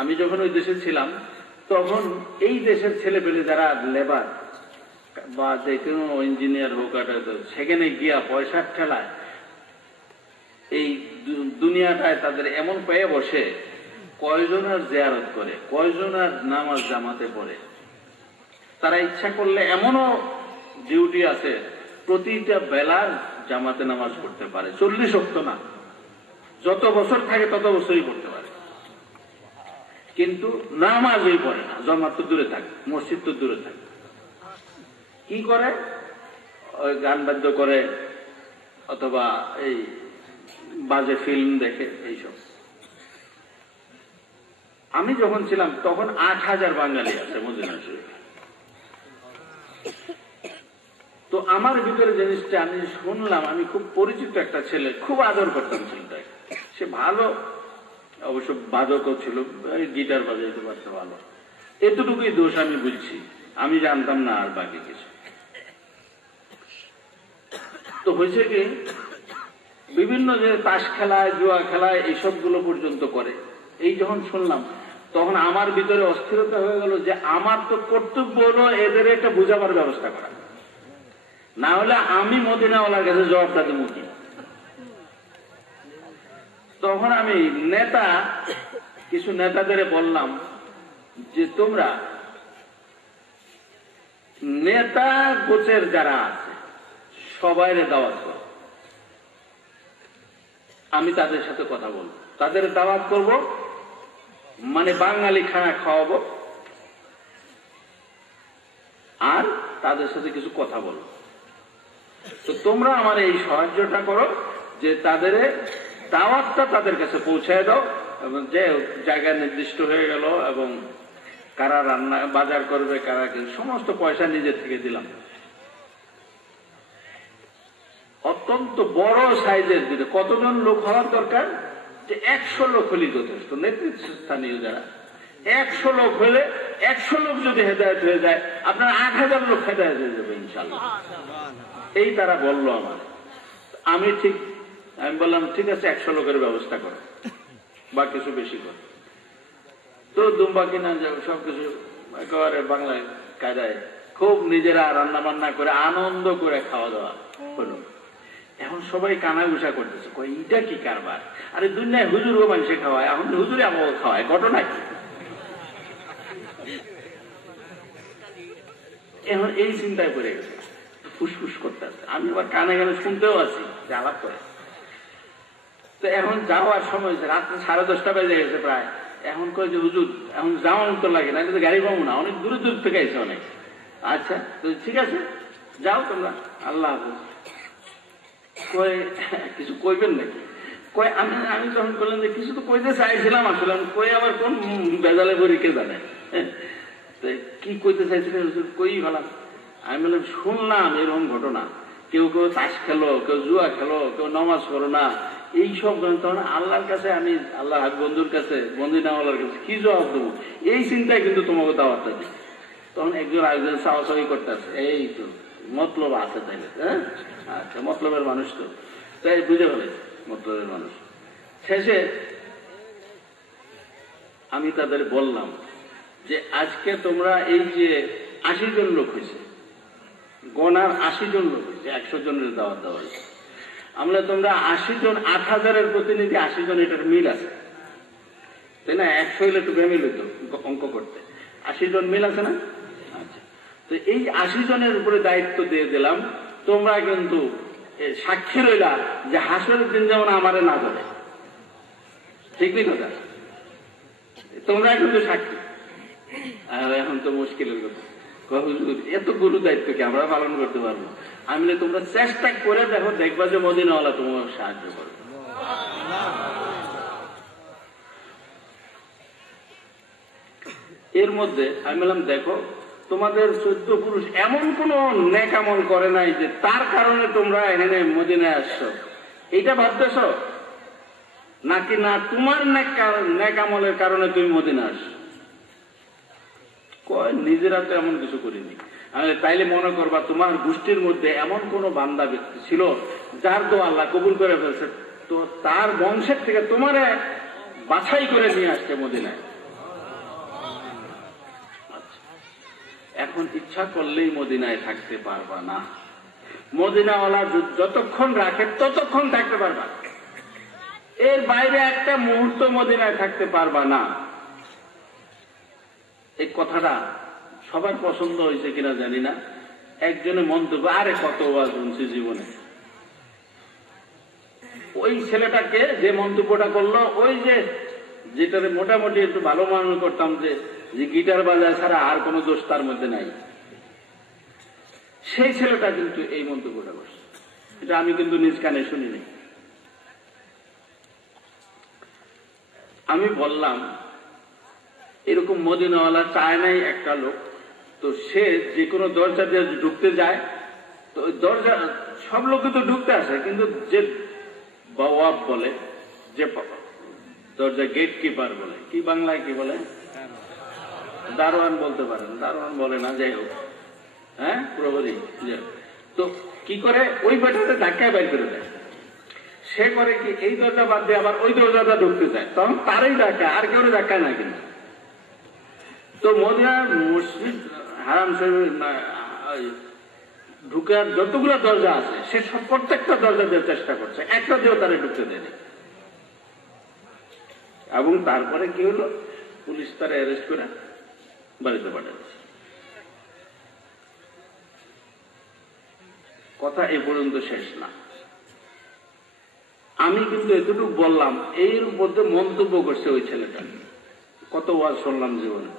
আমি যখন ওই দেশে ছিলাম তখন এই দেশের ছেলেপেলে যারা লেবার বা যে কোনো ইঞ্জিনিয়ার হোক, সেখানে গিয়া পয়সার ঠেলায় এই দুনিয়াটায় তাদের এমন পেয়ে বসে, কয়জন আর জিয়ারত করে, কয়জন আর নামাজ জামাতে পড়ে। তারা ইচ্ছা করলে এমনও ডিউটি আছে, প্রতিটা বেলার জামাতে নামাজ পড়তে পারে, 40 ওয়াক্ত না, যত বছর থাকে তত বছরই পড়তে পারে, কিন্তু নামাজই পড়ে না। জামাত তো দূরে থাকে, মসজিদ তো দূরে থাকে। কি করে? ওই গান বাদ্য করে, অথবা এই বাজে ফিল্ম দেখে, এইসব। আমি যখন ছিলাম তখন 8,000 বাঙালি আছে মদিনা শরীফে। তো আমার ভিতরে জিনিসটা আমি শুনলাম, আমি খুব পরিচিত একটা ছেলে, খুব আদর করতাম ছেলেটাকে। সে ভালো, অবশ্য বাদকও ছিল, গিটার বাজাইতে পারতো ভালো। এতটুকুই দোষ আমি বুঝছি, আমি জানতাম না আর বাকি কিছু। তো হয়েছে কি, বিভিন্ন যে তাস খেলায়, জুয়া খেলায়, এইসবগুলো পর্যন্ত করে। এই যখন শুনলাম তখন আমার ভিতরে অস্থিরতা হয়ে গেল যে আমার তো কর্তব্য হলো এদের একটা বুঝাবার ব্যবস্থা করা, না হলে আমি মদিনাওয়ালার কাছে জবাবটা দেবো কি। তখন আমি কিছু নেতাদের বললাম যে তোমরা নেতা গোছের যারা আছে সবাইরে দাওয়াত করো, আমি তাদের সাথে কথা বলবো, তাদের দাওয়াত করব, মানে বাঙালি খানা খাওয়াবো, আর তাদের সাথে কিছু কথা বলবো। তো তোমরা আমার এই সাহায্যটা করো যে তাদের দাওয়াতটা তাদের কাছে পৌঁছায় দাও, এবং যে জায়গা নির্দিষ্ট হয়ে গেল, এবং কারা রান্না বাজার করবে, কারা সমস্ত পয়সা নিজের থেকে দিলাম। অত্যন্ত বড় সাইজের দিলে কতজন লোক হওয়ার দরকার, যে 100 লোক হলে যথেষ্ট। নেতৃস্থানীয় যারা 100 লোক হলে, 100 লোক যদি হেদায়েত হয়ে যায়, আপনার 8,000 লোক হেদায়েত হয়ে যাবে ইনশাআল্লাহ। এই তারা বলল আমার। আমি বললাম ঠিক আছে, 100 লোকের ব্যবস্থা করো বা কিছু বেশি করো। তো দুম্বা কিনা যাবে, সবকিছু একেবারে বাংলায় কায়দায় খুব নিজেরা রান্না বান্না করে আনন্দ করে খাওয়া দাওয়া হলো। এখন সবাই কানা গুসা করতেছে, কই এটা কি কারবার? আরে দুনিয়ায় হুজুরও মানুষে খাওয়ায়, এখন হুজুরে আমাকে খাওয়ায়, ঘটনা কি? এখন এই চিন্তায় পড়ে গেছে, ফুসফুস করতে আছে। আমি আবার কানে কানে শুনতেও আছি যে আলাপ করে। তো এখন যাওয়ার সময় রাত্রে 10:30 বেজে গেছে প্রায়। এখন কয় যে হুজুর এখন যাওয়ার মতো লাগে না, গাড়ি পাবো না, অনেক দূরে দূর থেকে আইছে অনেক। আচ্ছা তো ঠিক আছে, যাও তোমরা, আল্লাহ হাফেজ। কয় কিছু কইবেন নাকি? কয় আমি যখন বললাম যে কিছু তো কইতে চাইছিলাম আসলে, কই আবার কোন বেজালে করি কে জানে। কি কইতে চাইছিলেন হুজুর? কই ভালাম। আমি বললাম শুনলাম এরকম ঘটনা, কেউ কেউ তাস খেলো, কেউ জুয়া খেলো, কেউ নামাজ পড়ো না, এইসব। তখন আল্লাহর কাছে আমি, আল্লাহ বন্ধুর কাছে, মদিনাওয়ালার কাছে কি জবাব দেবো, এই চিন্তায় কিন্তু তোমাকে দাওয়াতটা দিই। তখন একজন আরেকজন সাওয়াসাওয়ি করতে আছে, এই তো মতলব আছে তাইলে। হ্যাঁ আচ্ছা, মতলবের মানুষ তো, তাই বুঝে ফেলেছে মতলবের মানুষ। শেষে আমি তাদের বললাম যে আজকে তোমরা এই যে 80 জন লোক হয়েছে, গনার 80 জন লোক হয়েছে, 100 জনের দাওয়াত দেওয়া হয়েছে। আমরা তোমরা 80 জন, 8,000-এর প্রতিনিধি 80 জন, এটার মিল আছে তাই না? 100 হলে একটু বেমিল হইতো অঙ্ক করতে, 80 জন মিল আছে না? আচ্ছা, তো এই 80 জনের উপরে দায়িত্ব দিয়ে দিলাম। তোমরা কিন্তু সাক্ষী রইলা যে হাসরের দিন যেমন আমারে না ধরে, ঠিক নেই কথা? তোমরা কিন্তু সাক্ষী। আর এখন তো মুশকিলের কথা, এত গুরু দায়িত্ব কি আমরা পালন করতে পারবো? আমি তোমরা চেষ্টা করে দেখো, দেখবা যে মদিনাওয়ালা তোমার সাহায্য করবে। এর মধ্যে আমি বললাম দেখো, তোমাদের 14 পুরুষ এমন কোন নেক আমল করে নাই যে তার কারণে তোমরা এখানে মদিনায় আসছো, এইটা ভাবতেছ নাকি না তোমার নেক আমলের কারণে তুমি মদিনা আসছো? কয় নিজেরা তো এমন কিছু করিনি। তাইলে মনে করবা তোমার গোষ্ঠীর মধ্যে এমন কোন বান্দা ব্যক্তি ছিল যার দোয়া আল্লাহ কবুল করে ফেলছে, তো তার বংশের থেকে তোমারে বাছাই করে নিয়ে আসছে মদিনায়। এখন ইচ্ছা করলেই মদিনায় থাকতে পারবা না। মদিনাওয়ালা যতক্ষণ রাখে ততক্ষণ থাকতে পারবা, এর বাইরে একটা মুহূর্ত মদিনায় থাকতে পারবা না। এই কথাটা সবার পছন্দ হয়েছে কিনা জানি না। একজনে মন্তব্য, আরে কত ওয়াজ শুনছি জীবনে। ওই ছেলেটাকে যে মন্তব্যটা করলো, ওই যে যেটাতে মোটামুটি একটু ভালো মনে করতাম যে গিটার বাজায় ছাড়া আর কোনো দোষ তার মধ্যে নাই, সেই ছেলেটা কিন্তু এই মন্তব্যটা করছে। এটা আমি কিন্তু নিজ কানে শুনিনি। আমি বললাম এরকম মদিনাওয়ালা চায় নাই একটা লোক, তো সে যে কোনো দরজা দিয়ে ঢুকতে যায়, তো ওই দরজা সব লোকে তো ঢুকতে আসে, কিন্তু যে বাওয়াব বলে, যে দরজা গেট কিপার বলে, কি বাংলায় কি বলে, দারোয়ান বলতে পারেন, দারোয়ান বলে না, যাই হোক, হ্যাঁ প্রহরী, তো কি করে ওই বেটাতে ধাক্কায় বাইর করে দেয়। সে করে কি এই দরজা বাদ দিয়ে আবার ওই দরজাটা ঢুকতে যায়, তখন তারই ধাক্কা, আর কেউ ধাক্কায় না। কিন্তু তো মদিনা মসজিদ হারাম শরীফ ঢুকার যতগুলো দরজা আছে, সে সব প্রত্যেকটা দরজা দেওয়ার চেষ্টা করছে, একটা দিয়েও তারা ঢুকতে দেয়নি। এবং তারপরে কি হলো, পুলিশ তারা অ্যারেস্ট করে বাড়িতে পাঠাচ্ছে। কথা এ পর্যন্ত শেষ না। আমি কিন্তু এতটুকু বললাম, এর মধ্যে মন্তব্য করছে ওই ছেলেটা। কত ওয়াজ শুনলাম জীবনে।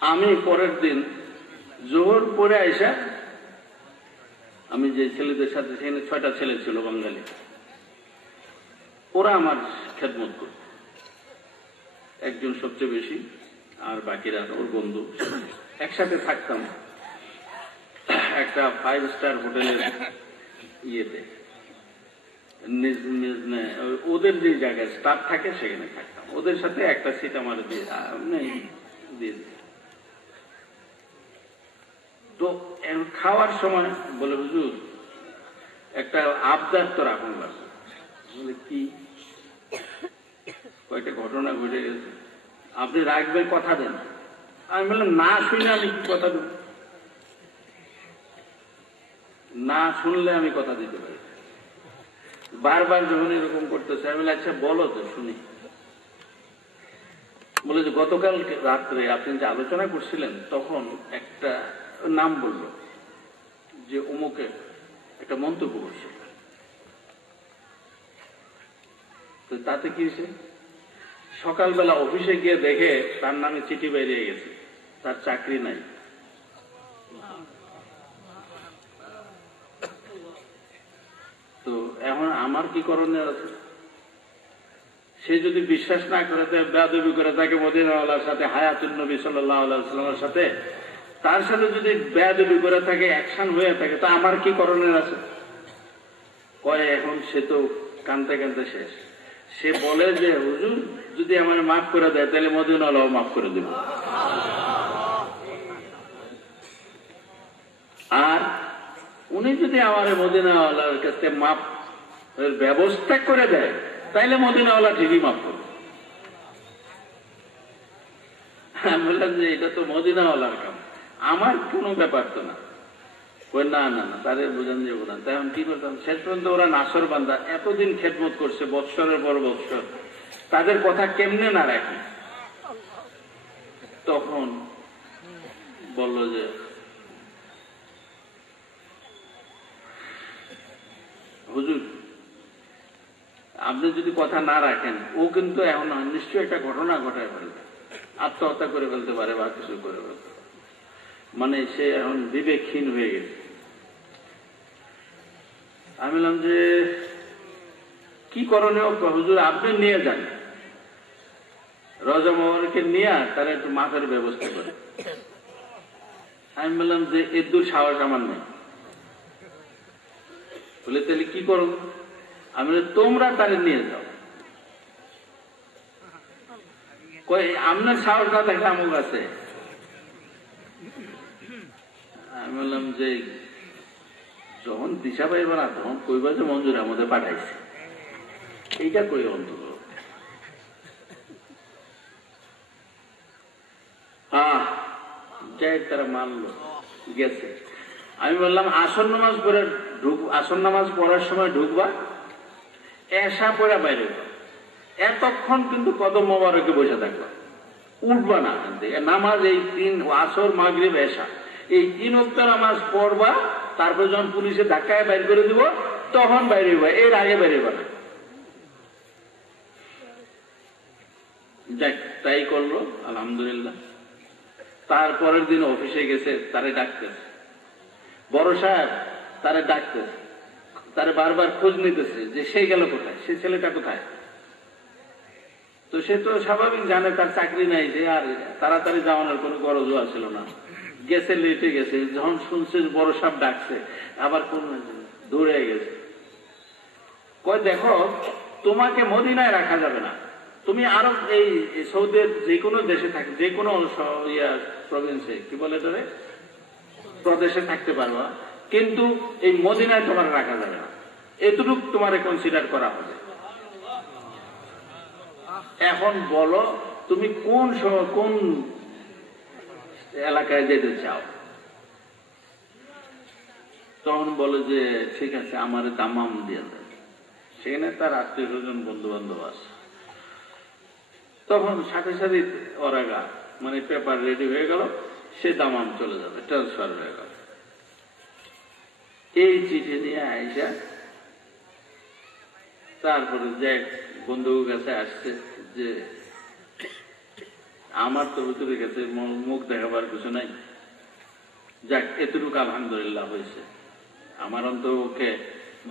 আমি পরের দিন জোহর পরে আইসা, আমি যে ছেলেদের সাথে, সেখানে 6টা ছেলে ছিল বাঙালি, ওরা আমার খেদমত করত, একজন সবচেয়ে বেশি, আর বাকিরা ওর বন্ধু। একসাথে থাকতাম একটা 5 স্টার হোটেলের ইয়েতে, ওদের যে জায়গায় স্টাফ থাকে সেখানে থাকতাম। ওদের সাথে একটা সিট আমার দিয়ে তো খাওয়ার সময় বলে, হুজুর একটা আবদার তো রাখুন লাগবে। বলে কি? কয়েকটা ঘটনা ঘটে গেছে, আপনি রাখবেন, কথা দেন। আমি বললাম না শুনে আমি কি কথা দেব? না শুনলে আমি কথা দিতে পারি। বারবার যখন এরকম করতেছে, আমি বলে আচ্ছা বলো তো শুনি। বলে যে গতকাল রাত্রে আপনি যে আলোচনা করছিলেন, তখন একটা নাম বলল যে অমুকে একটা মন্তব্য করছে, তো তাতে কি হয়েছে? সকালবেলা অফিসে গিয়ে দেখে তার নামে চিঠি বেরিয়ে গেছে, তার চাকরি নাই। তো এখন আমার কি করণীয় আছে? সে যদি বিশ্বাস না করে, বেয়াদবি করে থাকে মদিনাওয়ালার সাথে, হায়াতুন নবী সাল্লাল্লাহু আলাইহি ওয়াসাল্লামের সাথে, তার সাথে যদি বেয়াদবি করে থাকে, অ্যাকশন হয়ে থাকে, তা আমার কি করণীয় আছে? কয় এখন সে তো কানতে কানতে শেষ। সে বলে যে হুজুর যদি আমার মাফ করে দেয়, তাহলে মদিনাওয়ালাও মাফ করে দেব, আর উনি যদি আমার মদিনাওয়ালার কাছে মাফ ব্যবস্থা করে দেয়, তাইলে মদিনাওয়ালা ঠিকই মাফ করবে। আমি বললাম যে এটা তো মদিনাওয়ালার কাম, আমার কোনো ব্যাপার তো না। না না না, তাদের বোঝান যাবো না। তাই আমি কি করতাম, শেষ পর্যন্ত ওরা নাসর বান্দা, এতদিন খেদমত করছে, বৎসরের পর বৎসর, তাদের কথা কেমনে না রাখি। তখন বলল যে হুজুর আপনি যদি কথা না রাখেন, ও কিন্তু এখন নিশ্চয়ই একটা ঘটনা ঘটায় ফেলবে, আত্মহত্যা করে ফেলতে পারে বা কিছু করে ফেলতে পারে, মানে সে এখন বিবেকহীন হয়ে গেছে। আমি বললাম যে কি করণীয়? হুজুর আপনি নিয়ে যান, রজা মোবারককে নিয়ে তারা একটু মাথার ব্যবস্থা করে। আমি বললাম যে এর দূর সাহস আমার নেই। বলে তাহলে কি করো? আমি তোমরা তারে নিয়ে যাও। আপনার সাহস না থাকলে আমার কাছে। আমি বললাম যে যখন দিশা পাইব না, তখন কইবা যে মঞ্জুর আমাদের পাঠাইছে, এইটা কই অন্তত। যাই তারা মানলো, গেছে। আমি বললাম আসর নামাজ পড়ে আসর নামাজ পড়ার সময় ঢুকবা, এসা পড়ে বাইরে হইবা, এতক্ষণ কিন্তু কদম মোবারকে বসে থাকবা, উঠবা না। নামাজ এই 3 আসর মাগরিব এসা এই 3 ওয়াক্ত নামাজ পড়বা, তারপর যখন পুলিশে ধাক্কায় বাইর করে দিব তখন বাইরে হইবা, এর আগে বাইরে হইবা না। যাক, তাই করলো আলহামদুলিল্লাহ। তারপরের দিন অফিসে গেছে, তারে ডাকতেছে, বড় সাহেব তারে ডাকতেছে, তারে বারবার খোঁজ নিতেছে যে সে গেল কোথায়, সে ছেলেটা কোথায়। তো সে তো স্বাভাবিক জানে তার চাকরি নাই, যে আর তাড়াতাড়ি যাওয়ানোর কোনো গরজও আসছিল না, গেছে, লেটে গেছে। যখন শুনছে বড় সাহেব ডাকছে, আবার কোন দৌড়ে গেছে। কয় দেখো, তোমাকে মদিনায় রাখা যাবে না, তুমি আরো এই সৌদির যে কোনো দেশে থাকে, যে কোনো প্রভিন্সে কি বলে ধরে প্রদেশে থাকতে পারবা, কিন্তু এই মদিনায় তোমার রাখা যাবে না, এতটুকু তোমার কনসিডার করা হবে। এখন বলো তুমি কোন এলাকায় যেতে চাও। তখন বলে যে ঠিক আছে, আমার দামাম দিয়ে দেন। সেখানে তার আত্মীয় স্বজন বন্ধু বান্ধব আছে। তখন সাথে সাথে ওরাগা মানে পেপার রেডি হয়ে গেল, সে দামাম চলে যাবে, ট্রান্সফার হয়ে গেল। এই চিঠি নিয়ে আইসা তারপরে যে বন্ধুর কাছে আসছে যে আমার তো ভিতরে গেছে, মুখ দেখাবার কিছু নাই, যাক এতটুকু আলহামদুলিল্লাহ হয়েছে। আমার অন্তত ওকে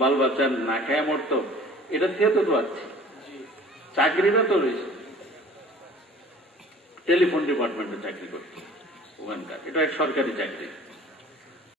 বাল বাচ্চা না খেয়ে মরতো, এটা থেকে তো পাচ্ছি। চাকরিটা তো রয়েছে, টেলিফোন ডিপার্টমেন্টে চাকরি করতো ওখানকার, এটা এক সরকারি চাকরি।